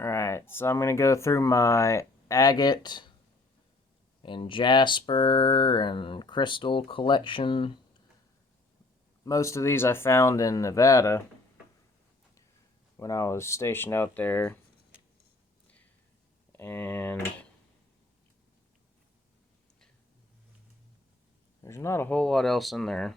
Alright, so I'm going to go through my agate and jasper and crystal collection. Most of these I found in Nevada when I was stationed out there. And there's not a whole lot else in there.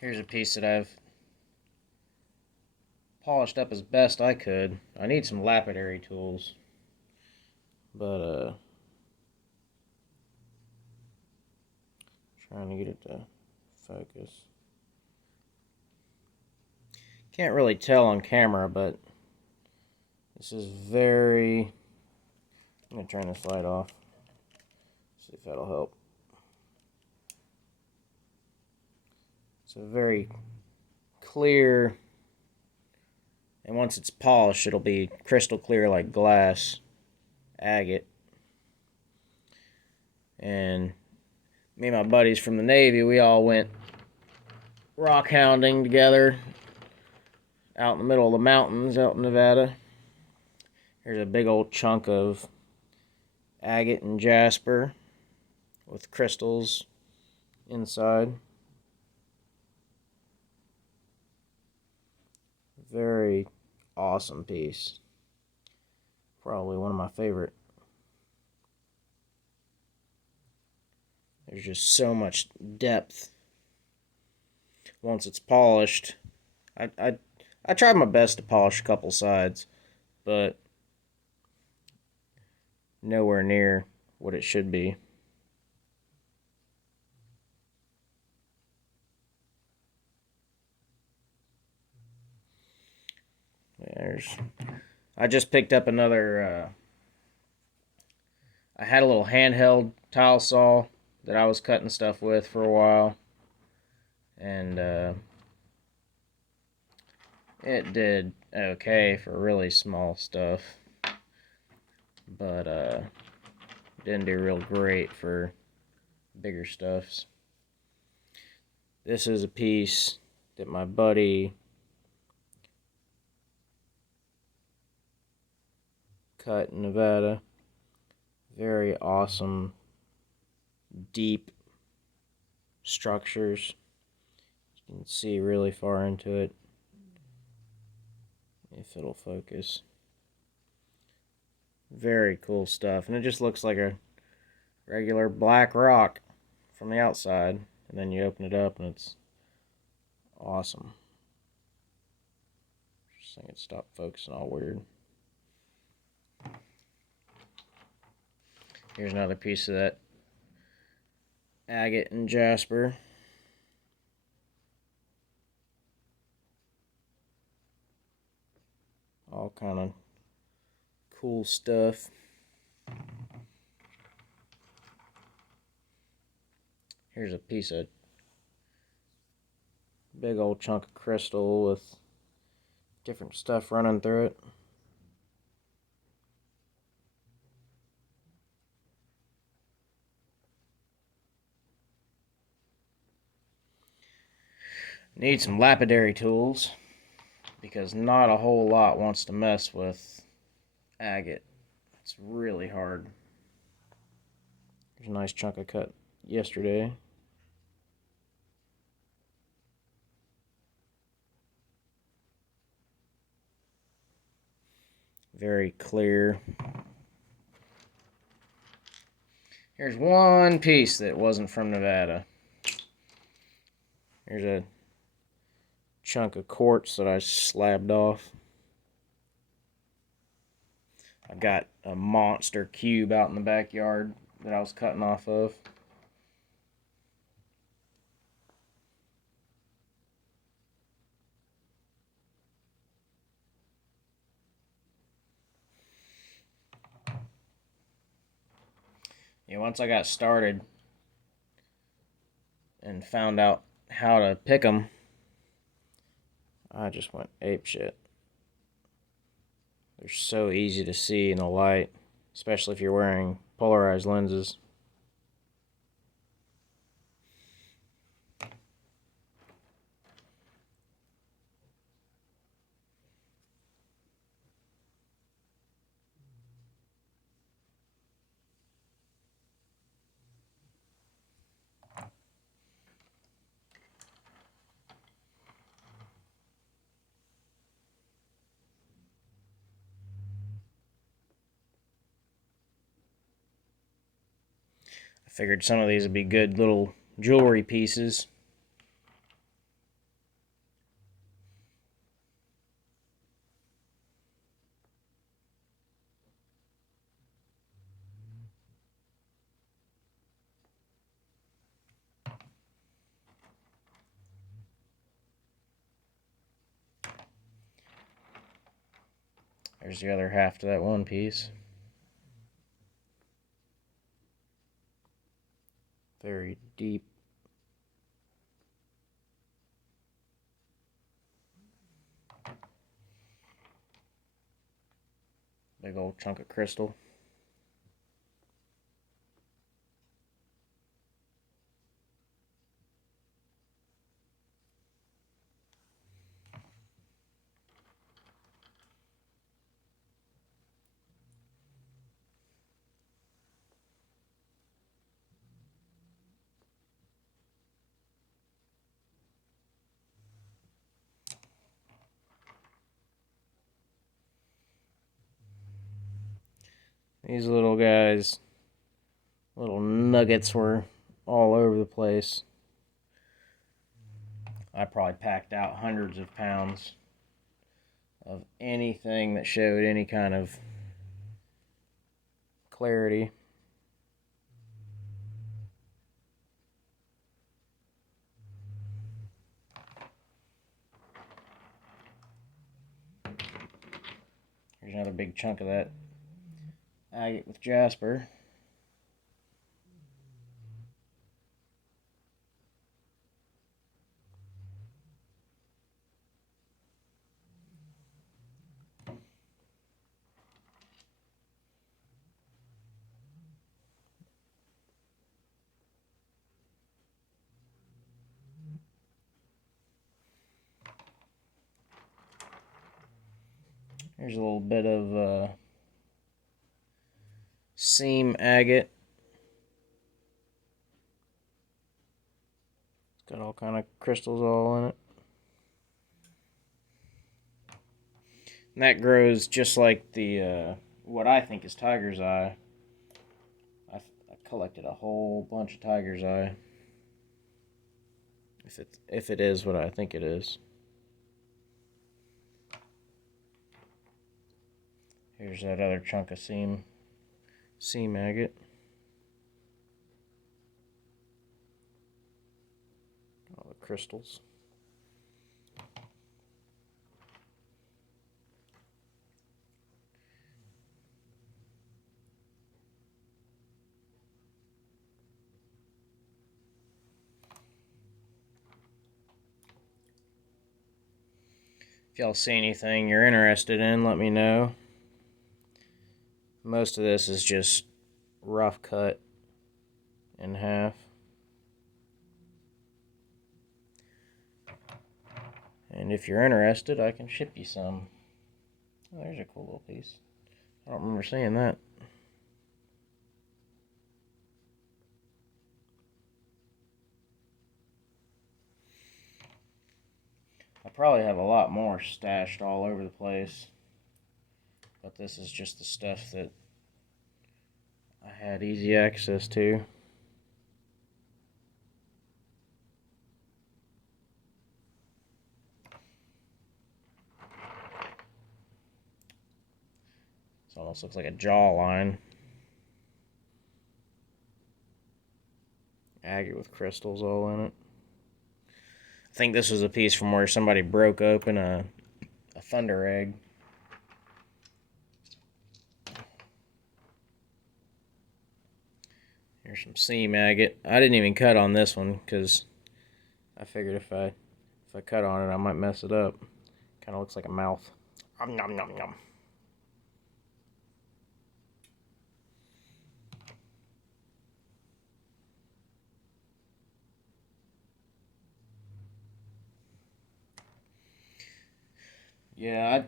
Here's a piece that I've polished up as best I could. I need some lapidary tools, but trying to get it to focus. Can't really tell on camera, but this is very... I'm going to turn this light off, see if that'll help. It's a very clear, and once it's polished, it'll be crystal clear like glass agate. And me and my buddies from the Navy, we all went rock hounding together out in the middle of the mountains out in Nevada. Here's a big old chunk of agate and jasper with crystals inside. Very awesome piece. Probably one of my favorite. There's just so much depth once it's polished. I tried my best to polish a couple sides, but nowhere near what it should be. I just picked up another, I had a little handheld tile saw that I was cutting stuff with for a while, and it did okay for really small stuff, but didn't do real great for bigger stuffs. This is a piece that my buddy cut in Nevada. Very awesome, deep structures. You can see really far into it, if it'll focus. Very cool stuff, and it just looks like a regular black rock from the outside, and then you open it up and it's awesome. Just think it stopped focusing all weird. Here's another piece of that agate and jasper. All kind of cool stuff. Here's a piece of big old chunk of crystal with different stuff running through it. Need some lapidary tools because not a whole lot wants to mess with agate. It's really hard. There's a nice chunk I cut yesterday. Very clear. Here's one piece that wasn't from Nevada. Here's a chunk of quartz that I slabbed off. I got a monster cube out in the backyard that I was cutting off of. Yeah, once I got started and found out how to pick them, I just went apeshit. They're so easy to see in the light, especially if you're wearing polarized lenses. Figured some of these would be good little jewelry pieces. There's the other half to that one piece. Very deep. Big old chunk of crystal. These little guys, little nuggets were all over the place. I probably packed out hundreds of pounds of anything that showed any kind of clarity. Here's another big chunk of that agate with Jasper. Here's a little bit of seam agate. It's got all kind of crystals all in it. And that grows just like the what I think is tiger's eye. I collected a whole bunch of tiger's eye. If it is what I think it is. Here's that other chunk of seam agate. All the crystals. If y'all see anything you're interested in, let me know. Most of this is just rough cut in half. And if you're interested, I can ship you some. Oh, there's a cool little piece. I don't remember seeing that. I probably have a lot more stashed all over the place, but this is just the stuff that I had easy access to. This almost looks like a jawline. Agate with crystals all in it. I think this was a piece from where somebody broke open a thunder egg. Here's some seam agate. I didn't even cut on this one because I figured if I cut on it, I might mess it up. Kind of looks like a mouth. Nom nom nom nom. Yeah,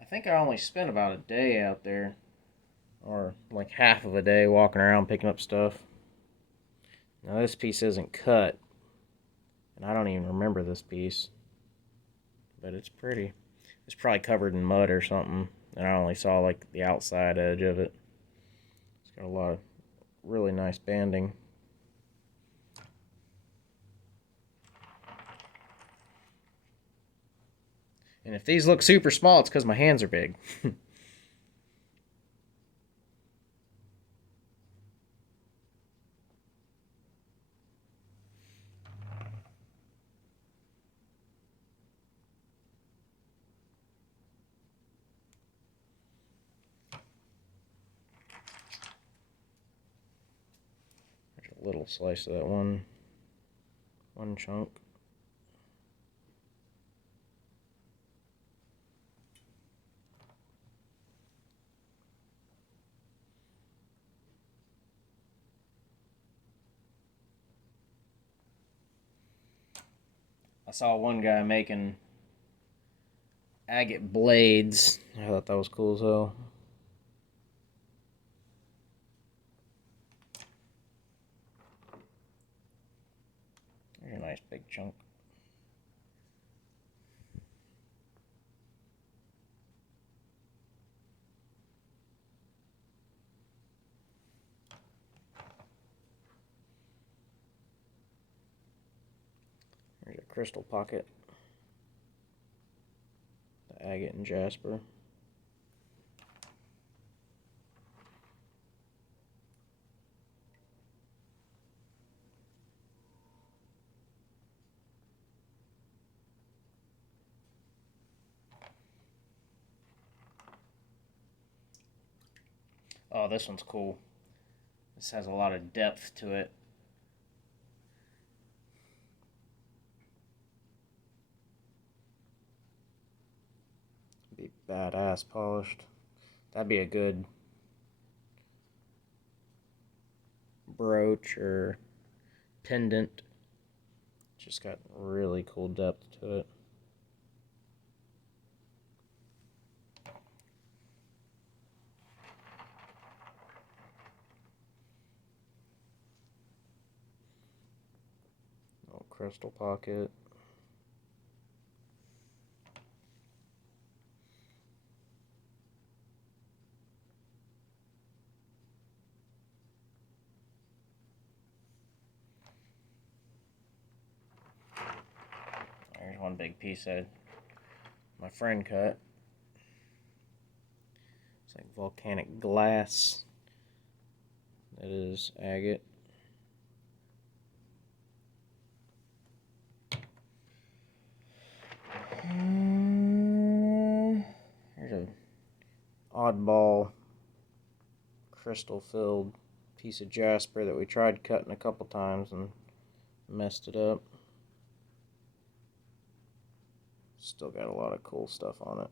I think I only spent about a day out there, or like half of a day walking around picking up stuff. Now this piece isn't cut, and I don't even remember this piece, but it's pretty. It's probably covered in mud or something, and I only saw like the outside edge of it. It's got a lot of really nice banding. And if these look super small, it's because my hands are big. There's a little slice of that one chunk. I saw one guy making agate blades. I thought that was cool as hell. There's a nice big chunk. There's a crystal pocket. The Agate and Jasper. Oh, this one's cool. This has a lot of depth to it. Be badass polished. That'd be a good brooch or pendant. Just got really cool depth to it. Little crystal pocket. There's one big piece that my friend cut. It's like volcanic glass. That is agate. There's a oddball crystal-filled piece of jasper that we tried cutting a couple times and messed it up. Still got a lot of cool stuff on it.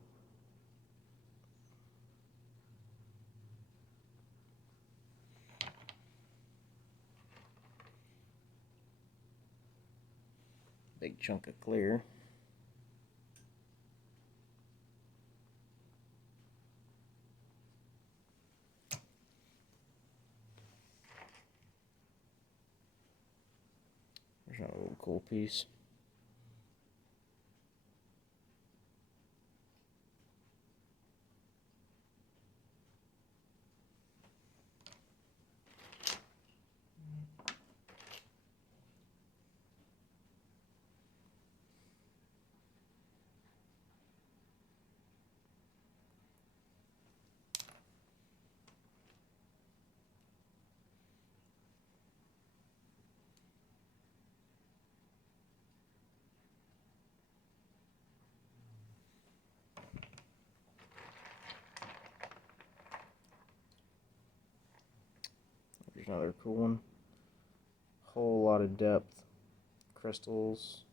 Big chunk of clear. There's another little cool piece. There's another cool one. Whole lot of depth. Crystals.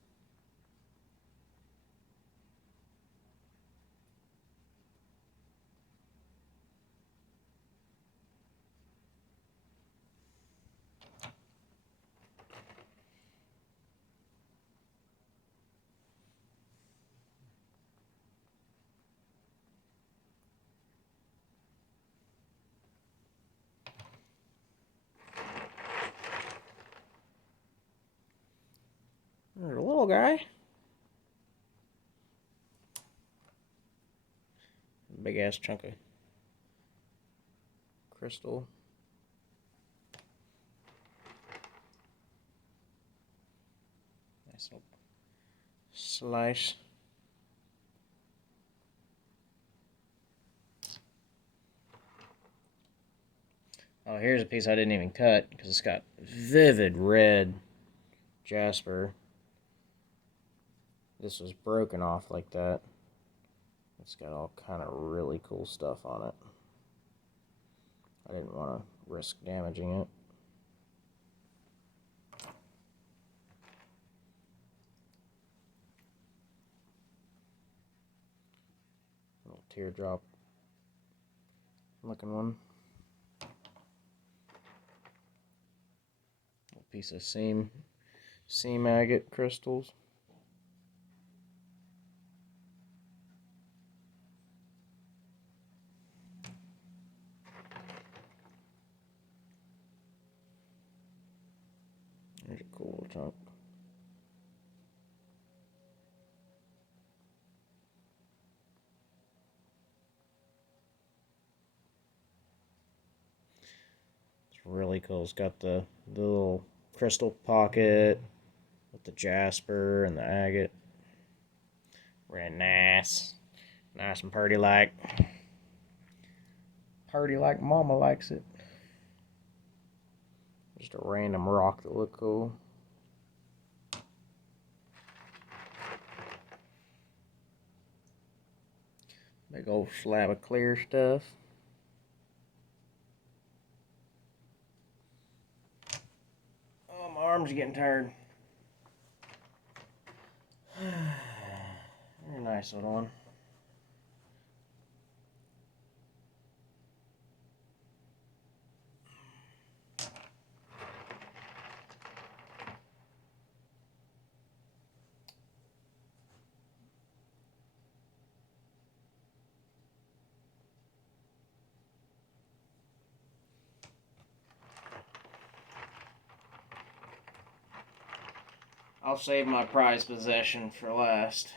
There's a little guy. Big ass chunk of crystal. Nice little slice. Oh, here's a piece I didn't even cut because it's got vivid red jasper. This was broken off like that. It's got all kind of really cool stuff on it. I didn't want to risk damaging it. Little teardrop looking one. Little piece of seam agate crystals. There's a cool little chunk. It's really cool. It's got the little crystal pocket with the jasper and the agate. Very nice. Nice and pretty like. Pretty like Mama likes it. Just a random rock that looked cool. Big old slab of clear stuff. Oh, my arms are getting tired. Very nice little one. I'll save my prized possession for last.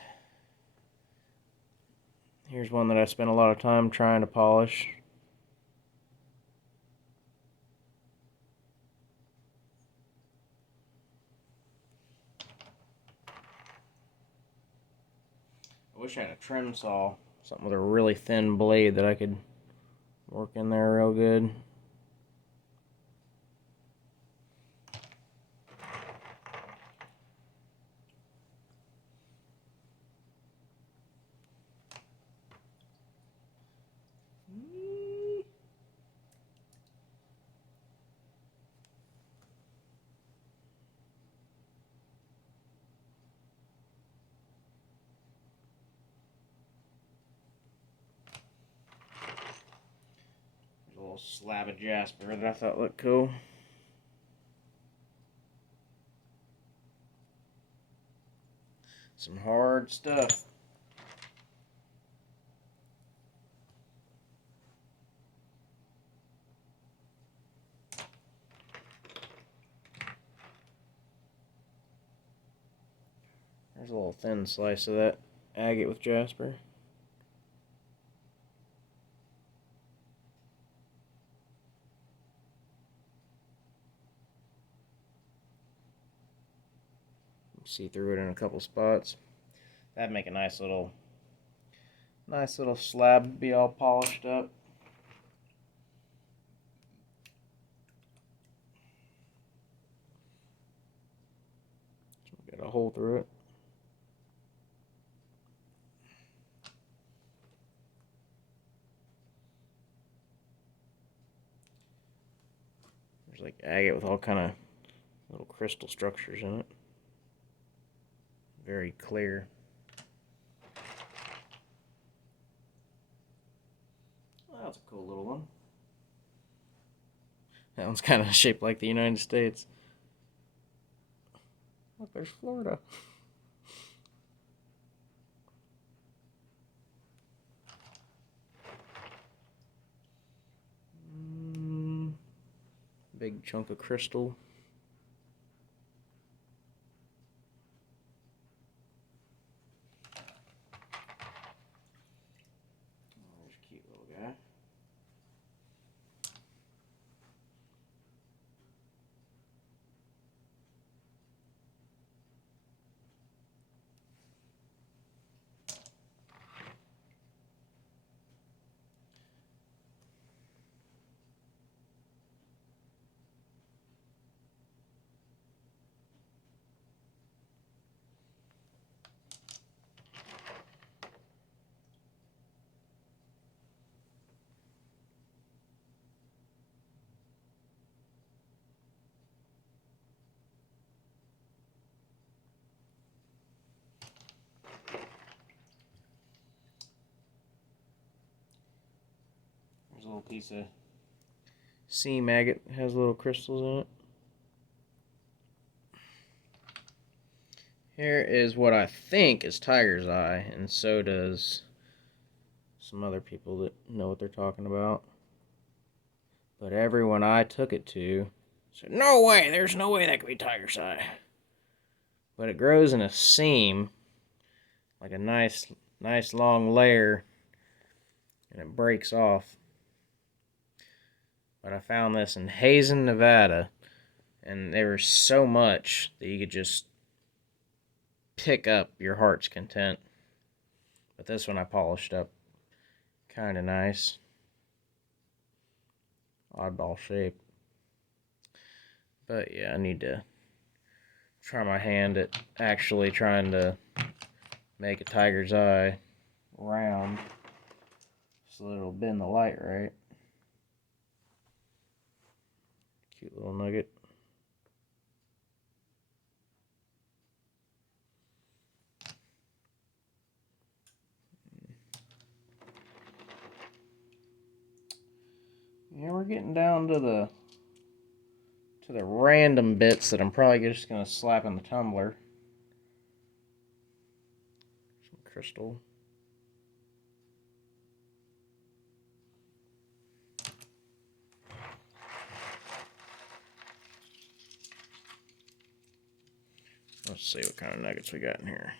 Here's one that I spent a lot of time trying to polish. I wish I had a trim saw. Something with a really thin blade that I could work in there real good. A little slab of jasper that I thought looked cool. Some hard stuff. There's a little thin slice of that agate with jasper. See through it in a couple spots. That'd make a nice little slab, be all polished up. Got a hole through it. There's like agate with all kind of little crystal structures in it. Very clear. Well, that's a cool little one. That one's kind of shaped like the United States. Look, there's Florida. Big chunk of crystal. There's a cute little guy. There's a little piece of seam agate that has little crystals in it. Here is what I think is tiger's eye, and so does some other people that know what they're talking about. But everyone I took it to said, no way, there's no way that could be tiger's eye. But it grows in a seam, like a nice long layer, and it breaks off. But I found this in Hazen, Nevada, and there was so much that you could just pick up your heart's content. But this one I polished up kind of nice. Oddball shape. But yeah, I need to try my hand at actually trying to make a tiger's eye round so that it'll bend the light right. Cute little nugget. Yeah, we're getting down to the random bits that I'm probably just gonna slap in the tumbler. Some crystal. Let's see what kind of nuggets we got in here.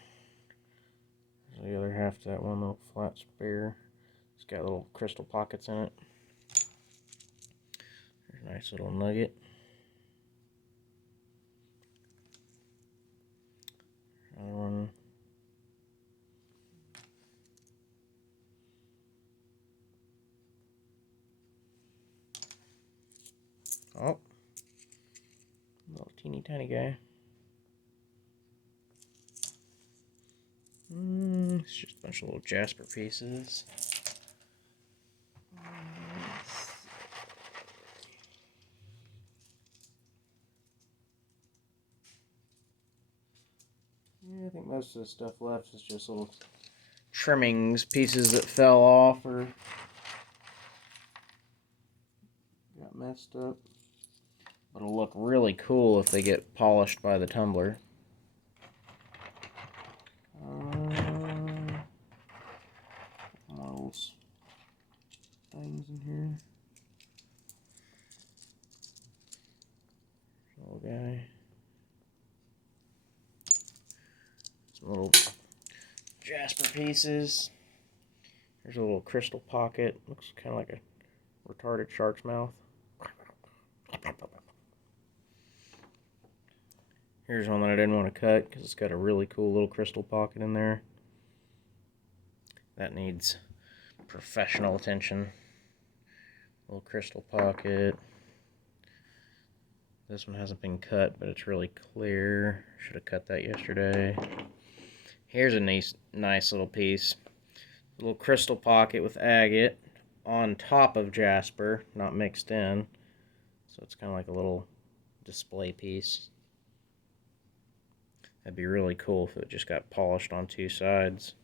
There's the other half to that one little flat spear. It's got little crystal pockets in it. There's a nice little nugget. Another one. Oh. Little teeny tiny guy. It's just a bunch of little Jasper pieces. Yeah, I think most of the stuff left is just little trimmings, pieces that fell off or got messed up. But it'll look really cool if they get polished by the tumbler. Models things in here. Little guy. Some little Jasper pieces. There's a little crystal pocket. Looks kind of like a retarded shark's mouth. Here's one that I didn't want to cut because it's got a really cool little crystal pocket in there. That needs professional attention. Little crystal pocket. This one hasn't been cut, but it's really clear. Should have cut that yesterday. Here's a nice little piece. A little crystal pocket with agate on top of Jasper, not mixed in. So it's kind of like a little display piece. That'd be really cool if it just got polished on two sides.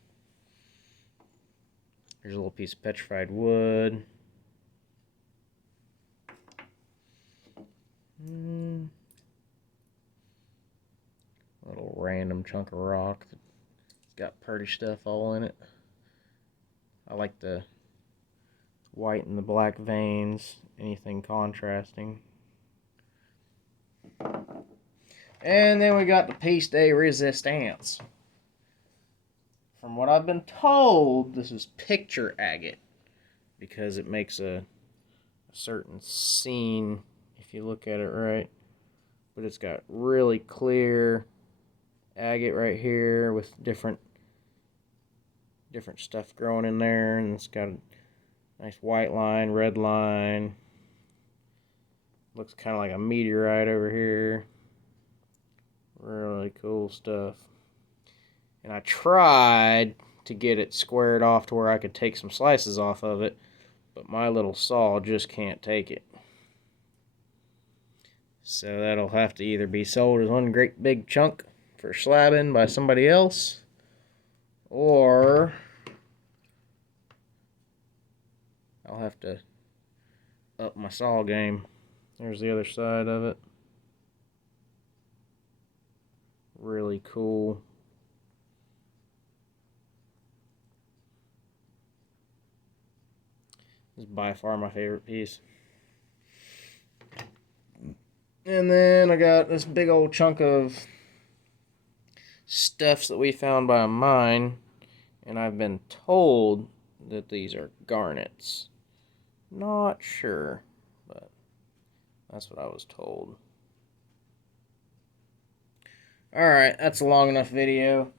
Here's a little piece of petrified wood. A little random chunk of rock that's got pretty stuff all in it. I like the white and the black veins, anything contrasting. And then we got the piece de resistance. From what I've been told, this is picture agate because it makes a certain scene if you look at it right. But it's got really clear agate right here with different stuff growing in there, and it's got a nice white line, red line. Looks kind of like a meteorite over here. Really cool stuff. And I tried to get it squared off to where I could take some slices off of it, but my little saw just can't take it. So that'll have to either be sold as one great big chunk for slabbing by somebody else, or I'll have to up my saw game. There's the other side of it. Really cool. This is by far my favorite piece. And then I got this big old chunk of stuffs that we found by a mine, and I've been told that these are garnets. Not sure, but that's what I was told. Alright, that's a long enough video.